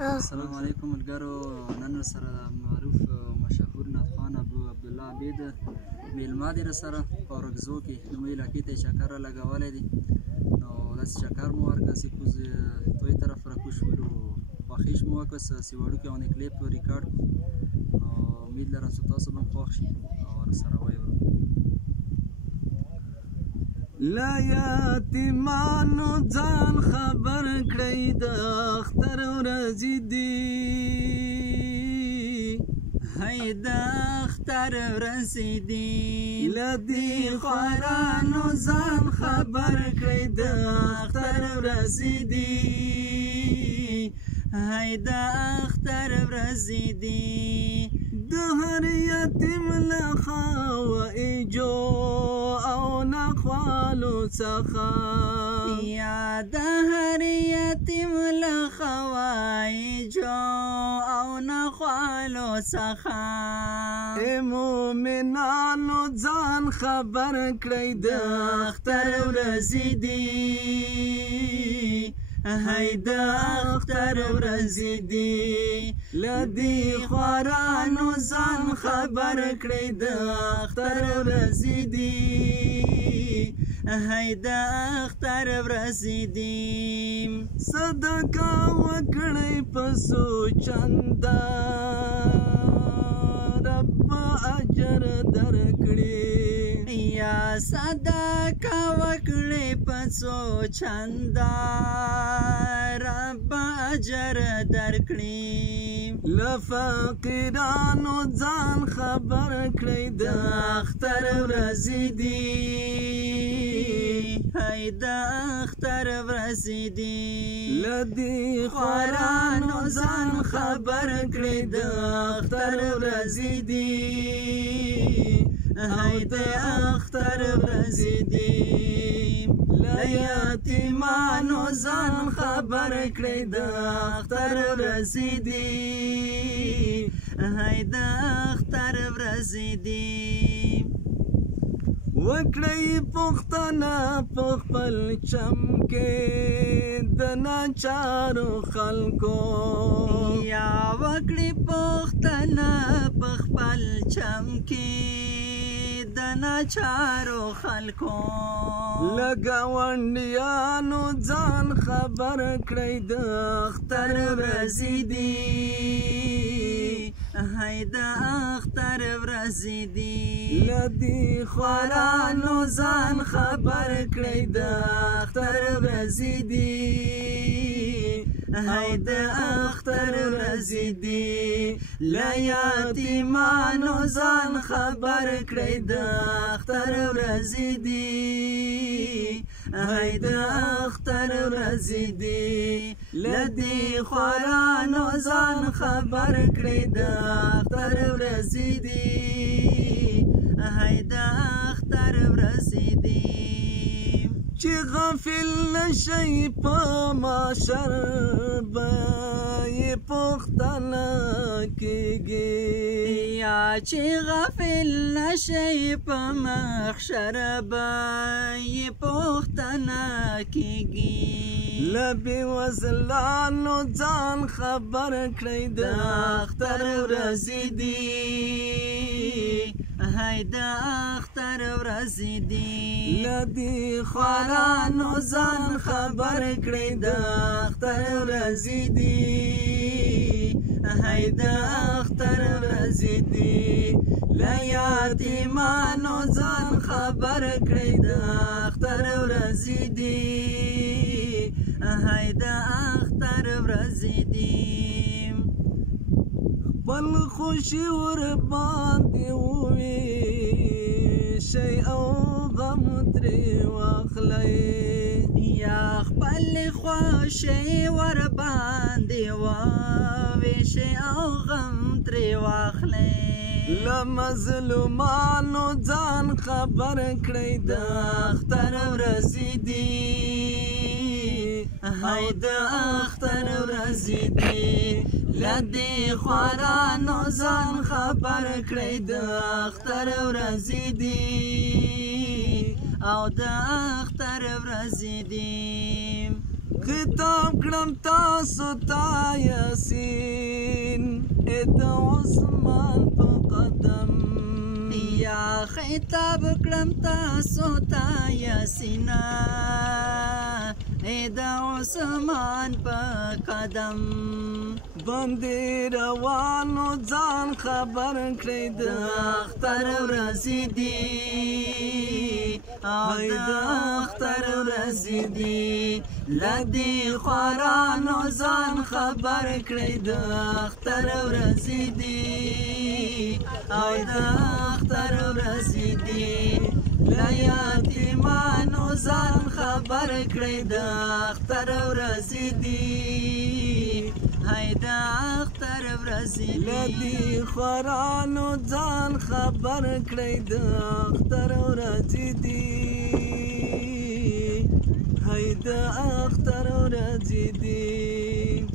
السلام علیکم ملګرو. نن سره معروف مشهور نعتخوان ابو عبدالله عبید میلمه دی راسره په اورګزو کې زموږ علاقې ته یې چکر رالګولی دی. نو داسې چکر مو ورکړه چې کوز توی طرف راکوز شولو خوښیش مو وکړه چې وړوکی غوندې کلیپ ریکارډ کړو. نو امید لرم چې تاسو به هم خوښ شي او راسره ویورو. لا یتیمانو ځان خبر کړئ د اختر ورځې دي، هی د اختر ورځې دي، له دې خوارانو ځان خبر کړئ د اختر ورځې دي، هی د اختر ورځې دي، د هر یتیم له خوایجو او نخوالو څخه، یا د هر یتیم له خوایجو او نخوالو څخه، ای مومنانو ځان خبر کړئ د اختر ورځې دي، هی د اختر ورځې دي، له دې خوارانو ځان خبر کړئ د اختر ورځې دي، هی د اختر ورځې دي، صدقه وکړئ په څو چنده رب اجر درکړي، یا صدقه وکړئ په څو چنده رب اجر درکړي، له فقیرانو ځان خبر کړئ د اختر ورځې دي، هی د اختر ورځې دي، له دې خوارانو ځان خبر کړئ د اختر ورځې دي، هی د اختر ورځې دي، له یتیمانو ځان خبر کړئ د اختر ورځې دي، هی د اختر ورځې دي، وکړئ پوښتنه په خپل چم کې د ناچارو خلکو، یا وکړئ پوښتنه په خپل چم کې د ناچارو خلکو، له ګاونډیانو ځان خبر کړئ د اختر ورځې دي، هی د اختر ورځې دي، له دې خوارانو ځان خبر کړئ د اختر ورځې دي، هی د اختر ورځې دي، له یتیمانو ځان خبر کړئ د اختر ورځې دي، هی د اختر ورځې دي، له دې خوارانو ځان خبر کړئ د اختر ورځې دي، هی د اختر ورځې دي، چې غافل نشئ په محشر به یې پوښتنه کېږي، یا چې غافل نشئ په محشر به یې پوښتنه کېږي، له بېوزلانو ځان خبر کړئ د اختر ورځې دي، هی د اختر ورځې دي، له دې خوارانو ځان خبر کړئ د اختر ورځې دي، هی د اختر ورځې دي، له یتیمانو ځان خبر کړئ د اختر ورځې دي، هی د اختر ورځې دي، خپل خوشي ورباندې وویشئ او غم ترې واخلئ، یا خپل خوښۍ ورباندې وویشئ او غم ترې واخلئ، له مظلومانو ځان خبر کړئ د اختر ورځې دي، هی د اختر ورځې دي، له دې خوارانو ځان خبر کړئ د اختر ورځې دي، او د اختر ورځې دي، خطاب کړم تاسو ته یاسین د عثمان په قدم یا خطاب کړم تاسو ته یاسینا د عثمان په قدم باندې روانو ځان خبر کړئ د اختر ورځې دي او د اختر ورځې دي له دې خوارانو ځان خبر کړئ د اختر ورځې دي او د اختر ورځې دي له یتیمانو ځان خبر کړئ د اختر ورځې دي هی د اختر ورځې دي له دې خوارانو ځان خبر کړئ د اختر ورځې دي هی د اختر ورځې دي